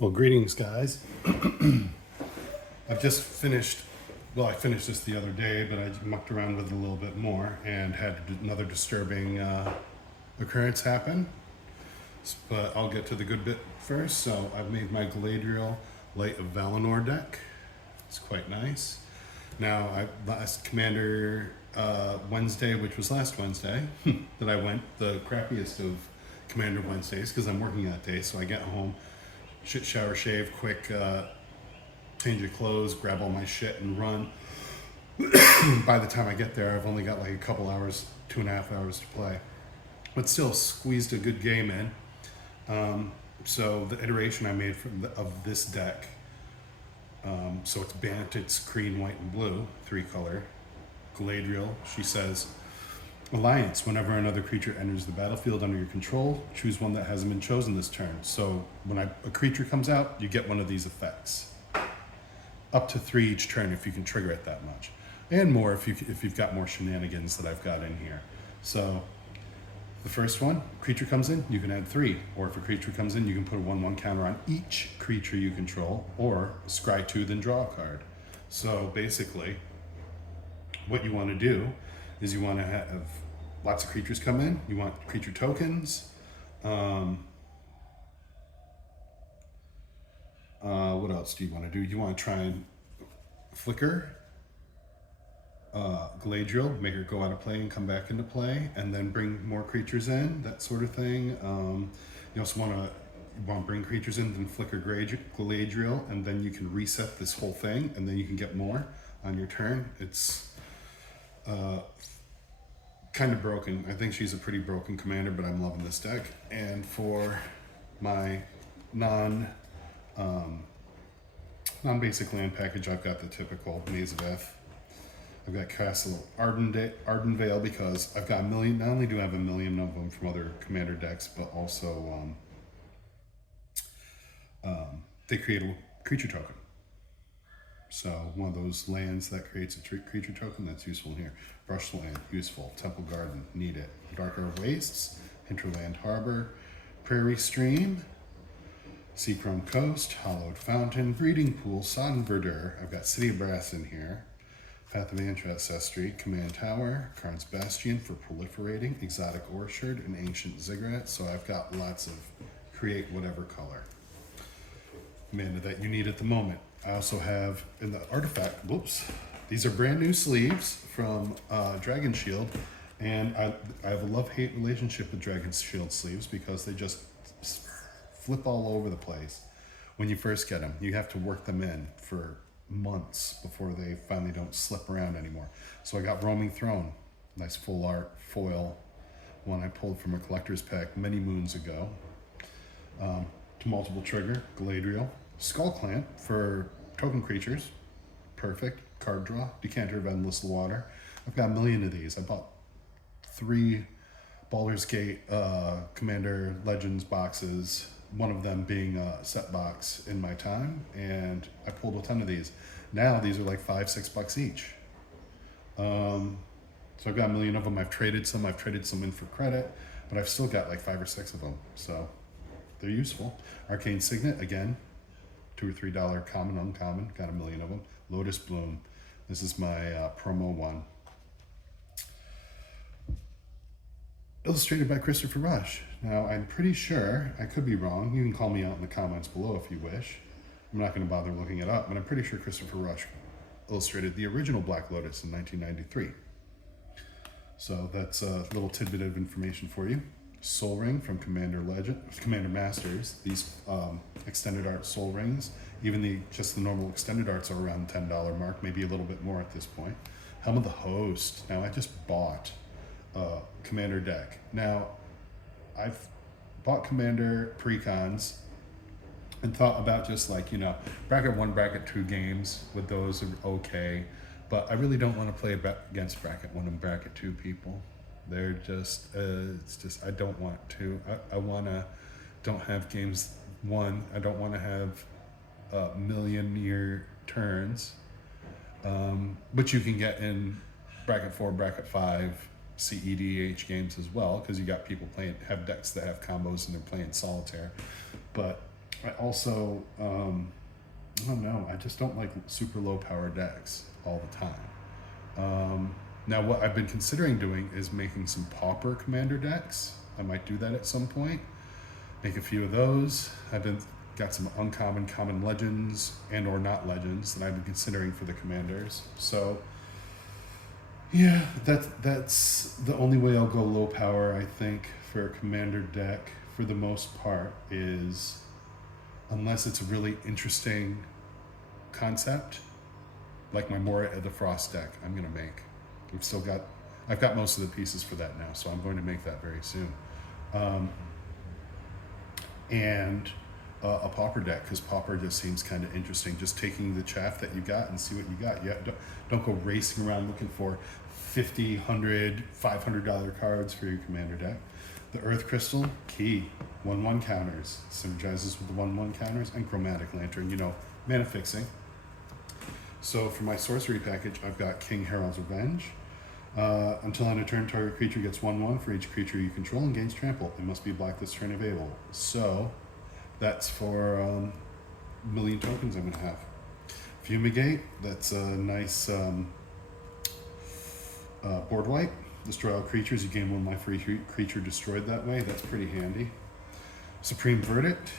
Well, greetings, guys. I've just finished, well, I finished this the other day, but I mucked around with it a little bit more and had another disturbing occurrence happen. But I'll get to the good bit first. So I've made my Galadriel Light of Valinor deck. It's quite nice. Now, last Commander Wednesday, which was last Wednesday, that I went the crappiest of Commander Wednesdays because I'm working that day. So I get home, shit, shower, shave, quick, change of clothes, grab all my shit, and run. By the time I get there, I've only got like a couple hours, 2.5 hours to play, but still squeezed a good game in. So the iteration I made of this deck, so it's Bant, it's green, white, and blue, 3-color. Galadriel, she says, Alliance, whenever another creature enters the battlefield under your control, choose one that hasn't been chosen this turn. So when a creature comes out, you get one of these effects. Up to 3 each turn if you can trigger it that much. And more if you've got more shenanigans that I've got in here. So the first one, creature comes in, you can add 3. Or if a creature comes in, you can put a 1/1 counter on each creature you control, or scry 2, then draw a card. So basically, what you want to do is you want to have lots of creatures come in. You want creature tokens. What else do you want to do? You want to try and flicker Galadriel, make her go out of play and come back into play, and then bring more creatures in, that sort of thing. You also want to bring creatures in, then flicker Galadriel, and then you can reset this whole thing, and then you can get more on your turn. It's kind of broken. I think she's a pretty broken commander, but I'm loving this deck. And for my non-basic land package, I've got the typical Maze of Eth. I've got Castle Ardenvale because I've got a million. Not only do I have a million of them from other commander decks, but also they create a creature token. So one of those lands that creates a creature token, that's useful here. Brushland, useful. Temple Garden, need it. Darker Wastes, Hinterland Harbor, Prairie Stream, Seachrome Coast, Hollowed Fountain, Breeding Pool, Sodden Verdure. I've got City of Brass in here. Path of Ancestry, Command Tower, Karn's Bastion for proliferating, Exotic Orchard, and Ancient Ziggurat. So I've got lots of create whatever color mana that you need at the moment. I also have in the artifact, whoops, these are brand new sleeves from Dragon Shield, and I have a love-hate relationship with Dragon Shield sleeves because they just flip all over the place when you first get them. You have to work them in for months before they finally don't slip around anymore. So I got Roaming Throne, nice full art foil one I pulled from a collector's pack many moons ago. To multiple trigger, Galadriel. Skull Clamp for token creatures, perfect. Card draw, Decanter of Endless Water. I've got a million of these. I bought 3 Baldur's Gate Commander Legends boxes, one of them being a set box in my time, and I pulled a ton of these. Now these are like $5-6 each. So I've got a million of them. I've traded some in for credit, but I've still got like 5 or 6 of them, so they're useful. Arcane Signet, again, $2 or $3 common, uncommon, got a million of them. Lotus Bloom, this is my promo one. Illustrated by Christopher Rush. Now, I'm pretty sure, I could be wrong, you can call me out in the comments below if you wish. I'm not going to bother looking it up, but I'm pretty sure Christopher Rush illustrated the original Black Lotus in 1993. So that's a little tidbit of information for you. Soul Ring from Commander Masters. These extended art Soul Rings, even just the normal extended arts are around $10 mark, maybe a little bit more at this point. Helm of the Host. Now, I just bought Commander deck. Now, I've bought Commander precons and thought about just like, bracket 1, bracket 2 games with those are okay, but I really don't want to play against bracket 1 and bracket 2 people. They're just, I don't want to. Don't have games 1. I don't want to have million-year turns, which you can get in bracket 4, bracket 5, cEDH games as well, because you got people have decks that have combos and they're playing solitaire. But I also, I don't know, I just don't like super low power decks all the time. Now, what I've been considering doing is making some Pauper Commander decks. I might do that at some point. Make a few of those. Got some uncommon, common legends and or not legends that I've been considering for the commanders. So yeah, that's the only way I'll go low power, I think, for a commander deck for the most part, is unless it's a really interesting concept, like my Mora of the Frost deck I'm gonna make. I've got most of the pieces for that now, so I'm going to make that very soon. And a Pauper deck, because Pauper just seems kind of interesting. Just taking the chaff that you got and see what you got. Yeah, don't go racing around looking for $50, $100, $500 cards for your commander deck. The Earth Crystal, key. 1/1 counters. Synergizes with the 1/1 counters. And Chromatic Lantern, mana fixing. So for my sorcery package, I've got King Herald's Revenge. Until end of turn, target creature gets 1/1 for each creature you control and gains trample. It must be black this turn available. So that's for a million tokens I'm going to have. Fumigate, that's a nice board wipe. Destroy all creatures. You gain one life for each creature destroyed that way. That's pretty handy. Supreme Verdict.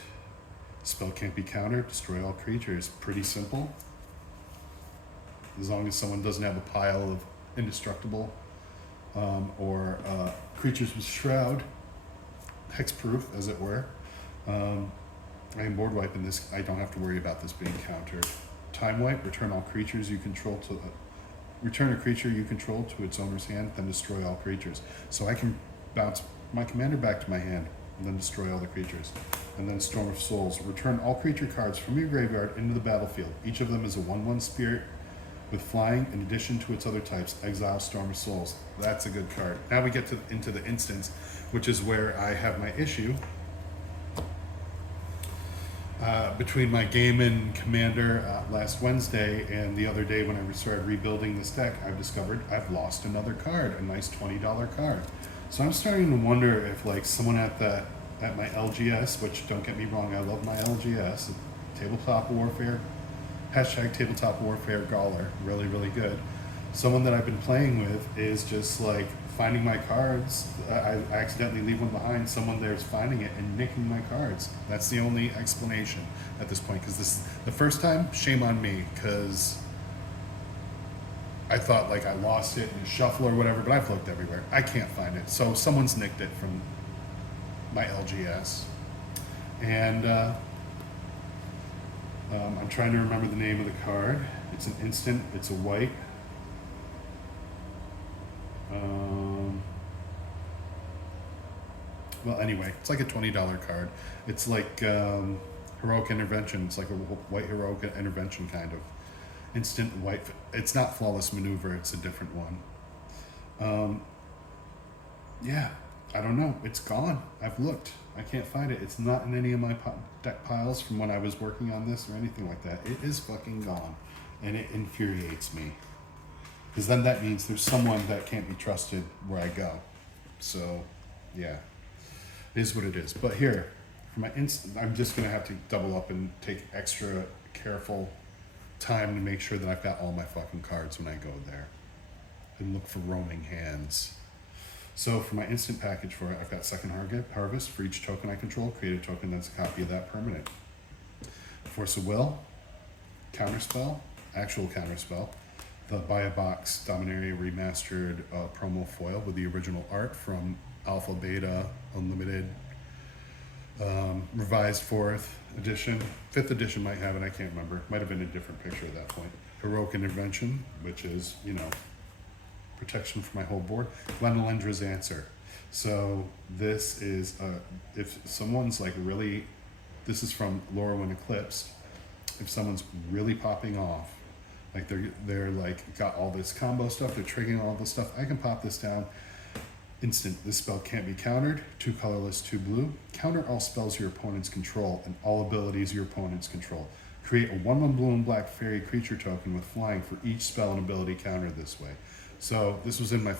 Spell can't be countered. Destroy all creatures. Pretty simple. As long as someone doesn't have a pile of indestructible or creatures with Shroud. Hexproof, as it were. I am board wiping this. I don't have to worry about this being countered. Time wipe. Return all creatures you control to... return a creature you control to its owner's hand, then destroy all creatures. So I can bounce my commander back to my hand, and then destroy all the creatures. And then Storm of Souls. Return all creature cards from your graveyard into the battlefield. Each of them is a 1/1 spirit with flying in addition to its other types. Exile Storm of Souls. That's a good card. Now we get into the instance, which is where I have my issue. Between my game in Commander last Wednesday and the other day when I started rebuilding this deck, I've discovered I've lost another card, a nice $20 card. So I'm starting to wonder if someone at my LGS, which don't get me wrong, I love my LGS, Tabletop Warfare, hashtag Tabletop Warfare Gauler, really, really good. Someone that I've been playing with is just finding my cards. I accidentally leave one behind. Someone there's finding it and nicking my cards. That's the only explanation at this point. Because this the first time, shame on me. Because I thought I lost it in a shuffle or whatever, but I've looked everywhere. I can't find it. So someone's nicked it from my LGS. And I'm trying to remember the name of the card. It's an instant. It's a white. Well, anyway, it's a $20 card. It's Heroic Intervention. It's a white Heroic Intervention kind of. Instant white. It's not Flawless Maneuver. It's a different one. Yeah, I don't know. It's gone. I've looked. I can't find it. It's not in any of my deck piles from when I was working on this or anything like that. It is fucking gone. And it infuriates me. Because then that means there's someone that can't be trusted where I go. So, yeah. It is what it is. But here, for my I'm just going to have to double up and take extra careful time to make sure that I've got all my fucking cards when I go there. And look for roaming hands. So for my instant package for it, I've got Second Harvest. For each token I control, create a token that's a copy of that permanent. Force of Will, Counterspell, actual Counterspell. The Buy a Box Dominaria Remastered promo foil with the original art from Alpha, Beta, Unlimited, revised 4th edition. 5th edition might have it, I can't remember. Might have been a different picture at that point. Heroic Intervention, which is, protection for my whole board. Glendalendra's Answer. So this is, if someone's really, this is from Lorwyn Eclipse. If someone's really popping off, they're got all this combo stuff, they're triggering all this stuff, I can pop this down. Instant. This spell can't be countered. 2 colorless, 2 blue. Counter all spells your opponents control and all abilities your opponents control. Create a 1/1 blue and black fairy creature token with flying for each spell and ability countered this way. So this was in my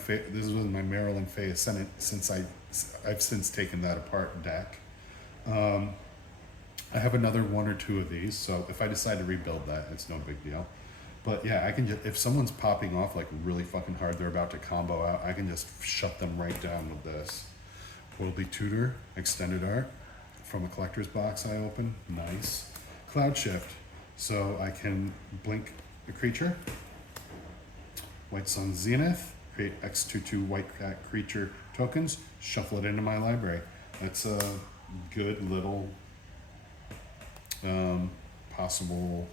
Maryland Fae Ascendant, since I've since taken that apart deck. I have another one or two of these, so if I decide to rebuild that, it's no big deal. But yeah, I can just, if someone's popping off like really fucking hard, they're about to combo out, I can just shut them right down with this. Worldly Tutor, Extended Art, from a collector's box I open, nice. Cloud Shift, so I can blink a creature. White Sun Zenith, create X22 white creature tokens, shuffle it into my library. That's a good little possible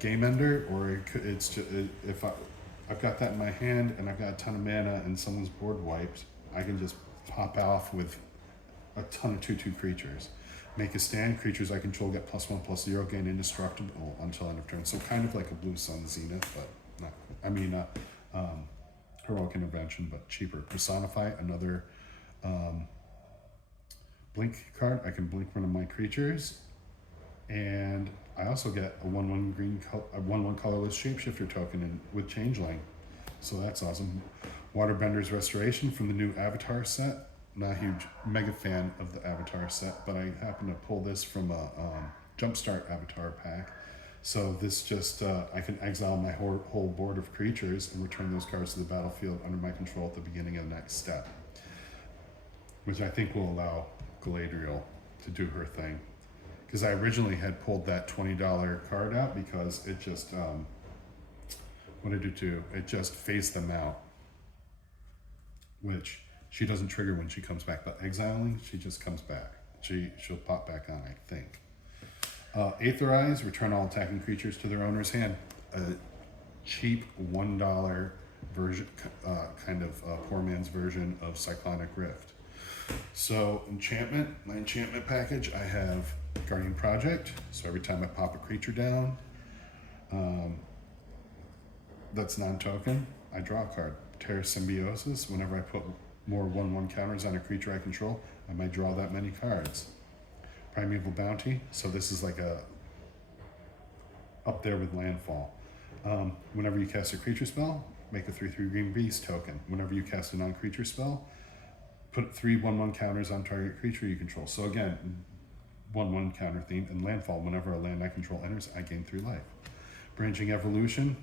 game ender, or it's just, if I've got that in my hand and I've got a ton of mana and someone's board wiped, I can just pop off with a ton of 2/2 creatures. Make a stand, creatures I control get +1/+0, gain indestructible until end of turn. So kind of like a Blue Sun Zenith, but not, I mean, Heroic Intervention, but cheaper. Personify, another blink card. I can blink one of my creatures. And I also get a 1/1 green, a 1/1 colorless shapeshifter token with Changeling. So that's awesome. Waterbender's Restoration from the new Avatar set. Not a huge mega fan of the Avatar set, but I happen to pull this from a Jumpstart Avatar pack. So this just, I can exile my whole board of creatures and return those cards to the battlefield under my control at the beginning of the next step, which I think will allow Galadriel to do her thing. Because I originally had pulled that $20 card out because it just, what did it do? It just phased them out, which she doesn't trigger when she comes back, but exiling, she just comes back. She'll pop back on, I think. Aetherize, return all attacking creatures to their owner's hand. A cheap $1 version, kind of poor man's version of Cyclonic Rift. So enchantment, my enchantment package, I have Guardian Project. So every time I pop a creature down, that's non-token, I draw a card. Terra Symbiosis, whenever I put more 1/1 counters on a creature I control, I might draw that many cards. Primeval Bounty, so this is like a up there with Landfall. Whenever you cast a creature spell, make a 3/3 green beast token. Whenever you cast a non-creature spell, put 3 1/1 counters on target creature you control. So again, 1/1 counter theme. And Landfall, whenever a land I control enters, I gain 3 life. Branching Evolution,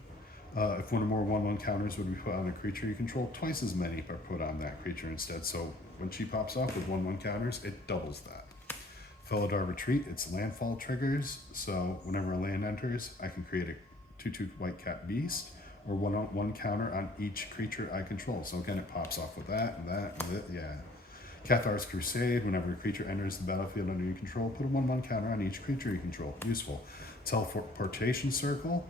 if one or more 1/1 counters would be put on a creature you control, twice as many are put on that creature instead. So when she pops off with 1/1 counters, it doubles that. Felidar Retreat, it's landfall triggers, so whenever a land enters, I can create a 2/2 white cat beast, or 1/1 counter on each creature I control. So again, it pops off with that and that and that, yeah. Cathar's Crusade, whenever a creature enters the battlefield under your control, put a 1/1 counter on each creature you control, useful. Teleportation Circle,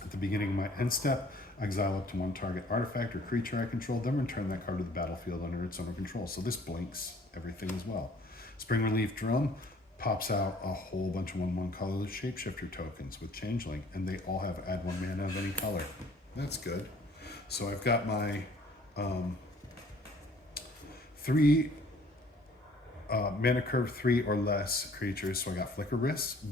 at the beginning of my end step, exile up to 1 target artifact or creature I control, then return that card to the battlefield under its owner control. So this blinks everything as well. Spring Relief Drum pops out a whole bunch of 1/1 colorless shapeshifter tokens with Changeling, and they all have add 1 mana of any color. That's good. So I've got my 3 mana curve 3 or less creatures. So I got Flicker Wisp.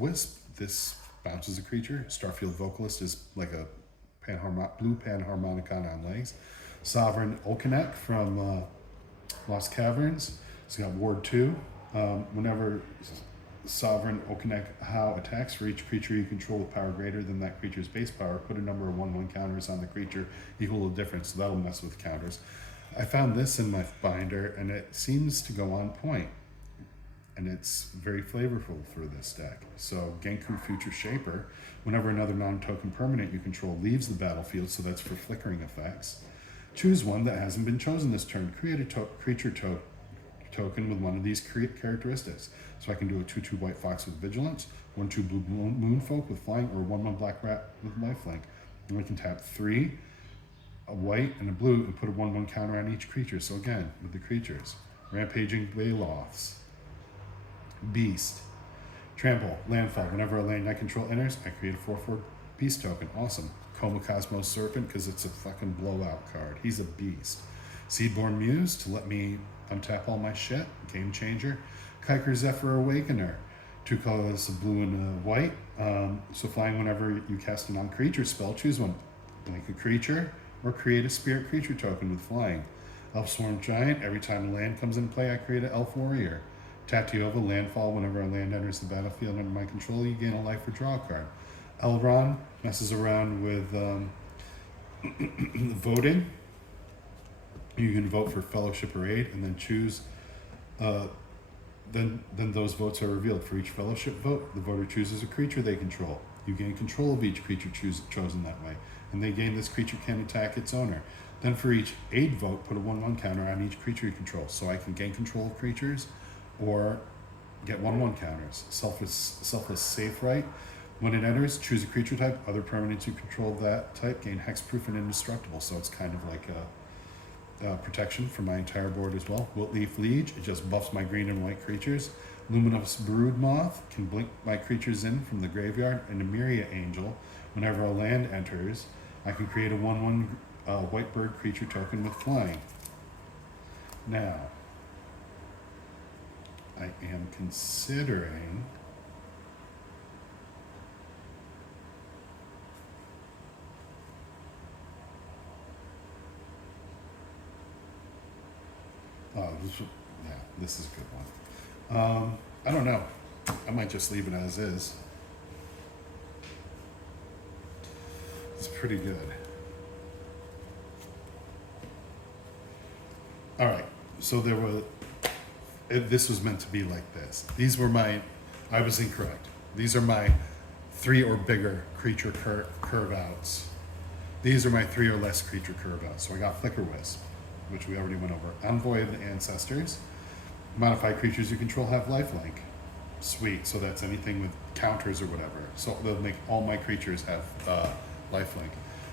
This bounces a creature. Starfield Vocalist is like a blue Panharmonicon on legs. Sovereign Okinek from Lost Caverns. It's got Ward 2. Whenever Sovereign Okinek How attacks for each creature you control with power greater than that creature's base power, put a number of 1/1 counters on the creature equal to the difference. So that'll mess with counters. I found this in my binder, and it seems to go on point. And it's very flavorful for this deck. So Genku Future Shaper, whenever another non-token permanent you control leaves the battlefield, so that's for flickering effects, choose one that hasn't been chosen this turn. Create a creature token with one of these characteristics. So I can do a 2/2 white fox with vigilance, 1/2 blue moonfolk with flying, or 1/1 black rat with lifelink. And we can tap 3, a white and a blue, and put a 1/1 counter on each creature. So again, with the creatures, Rampaging Baloths, Beast, Trample, Landfall. Whenever a land I control enters, I create a 4/4 beast token. Awesome. Coma Cosmos Serpent, because it's a fucking blowout card. He's a beast. Seedborn Muse, to let me untap all my shit. Game changer. Kuiper Zephyr Awakener. 2 colors, a blue and a white. So flying, whenever you cast a non-creature spell, choose one. Blink a creature, or create a spirit creature token with flying. Elf Swarm Giant, every time a land comes into play, I create an Elf Warrior. Tatiova, landfall. Whenever a land enters the battlefield under my control, you gain a life or draw a card. Elrond messes around with voting. You can vote for fellowship or aid, and then choose. Then those votes are revealed. For each fellowship vote, the voter chooses a creature they control. You gain control of each creature chosen that way, and they gain this creature can attack its owner. Then for each aid vote, put a 1/1 counter on each creature you control. So I can gain control of creatures, or get 1/1 counters. Selfless safe right. When it enters, choose a creature type. Other permanents you control of that type gain hexproof and indestructible. So it's kind of like a protection for my entire board as well. Wiltleaf Liege, it just buffs my green and white creatures. Luminous Broodmoth can blink my creatures in from the graveyard. And Emeria Angel, whenever a land enters, I can create a 1/1 white bird creature token with flying. Now, I am considering this is a good one. I don't know. I might just leave it as is. It's pretty good. All right. So this was meant to be like this. These were I was incorrect. These are my 3 or bigger creature curve outs. These are my 3 or less creature curve outs. So I got Flicker Wisp, which we already went over. Envoy of the Ancestors. Modify creatures you control have lifelink. Sweet. So that's anything with counters or whatever. So they'll make all my creatures have lifelink.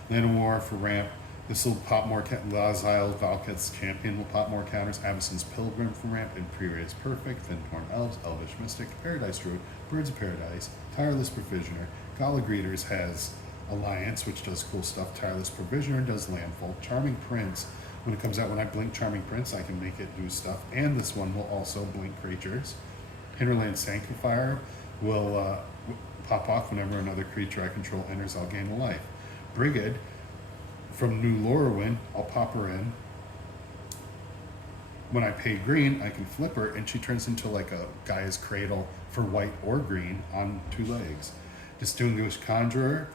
Then War for ramp. This will pop more. Lazile, Valketh's Champion will pop more counters. Avacyn's Pilgrim for ramp. Imperia's Perfect. Fintorn Elves. Elvish Mystic. Paradise Druid. Birds of Paradise. Tireless Provisioner. Galagreeters has Alliance, which does cool stuff. Tireless Provisioner does Landfall. Charming Prince. When it comes out, when I blink Charming Prince, I can make it do stuff. And this one will also blink creatures. Hinterland Sanctifier will pop off whenever another creature I control enters, I'll gain a life. Brigid, from New Lorwyn, I'll pop her in. When I pay green, I can flip her, and she turns into like a Gaia's Cradle for white or green on 2 legs. Distinguished Conjurer,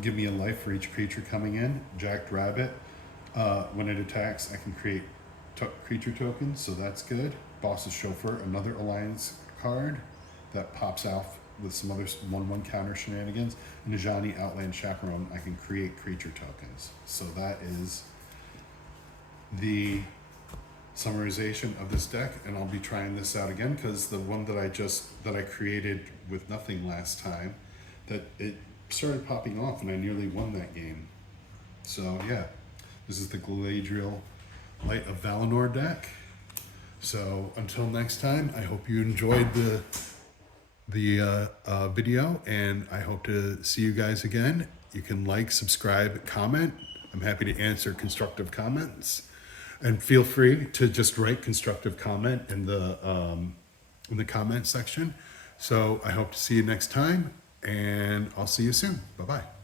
give me a life for each creature coming in. Jacked Rabbit, when it attacks, I can create creature tokens, so that's good. Boss's Chauffeur, another Alliance card that pops off with some other 1/1 counter shenanigans. And Najani Outland Chaperone, I can create creature tokens. So that is the summarization of this deck, and I'll be trying this out again because the one that I created with nothing last time, that it started popping off and I nearly won that game. So yeah, this is the Galadriel Light of Valinor deck. So until next time, I hope you enjoyed the video, and I hope to see you guys again. You can like, subscribe, comment. I'm happy to answer constructive comments, and feel free to just write constructive comment in the comment section. So I hope to see you next time, and I'll see you soon. Bye-bye.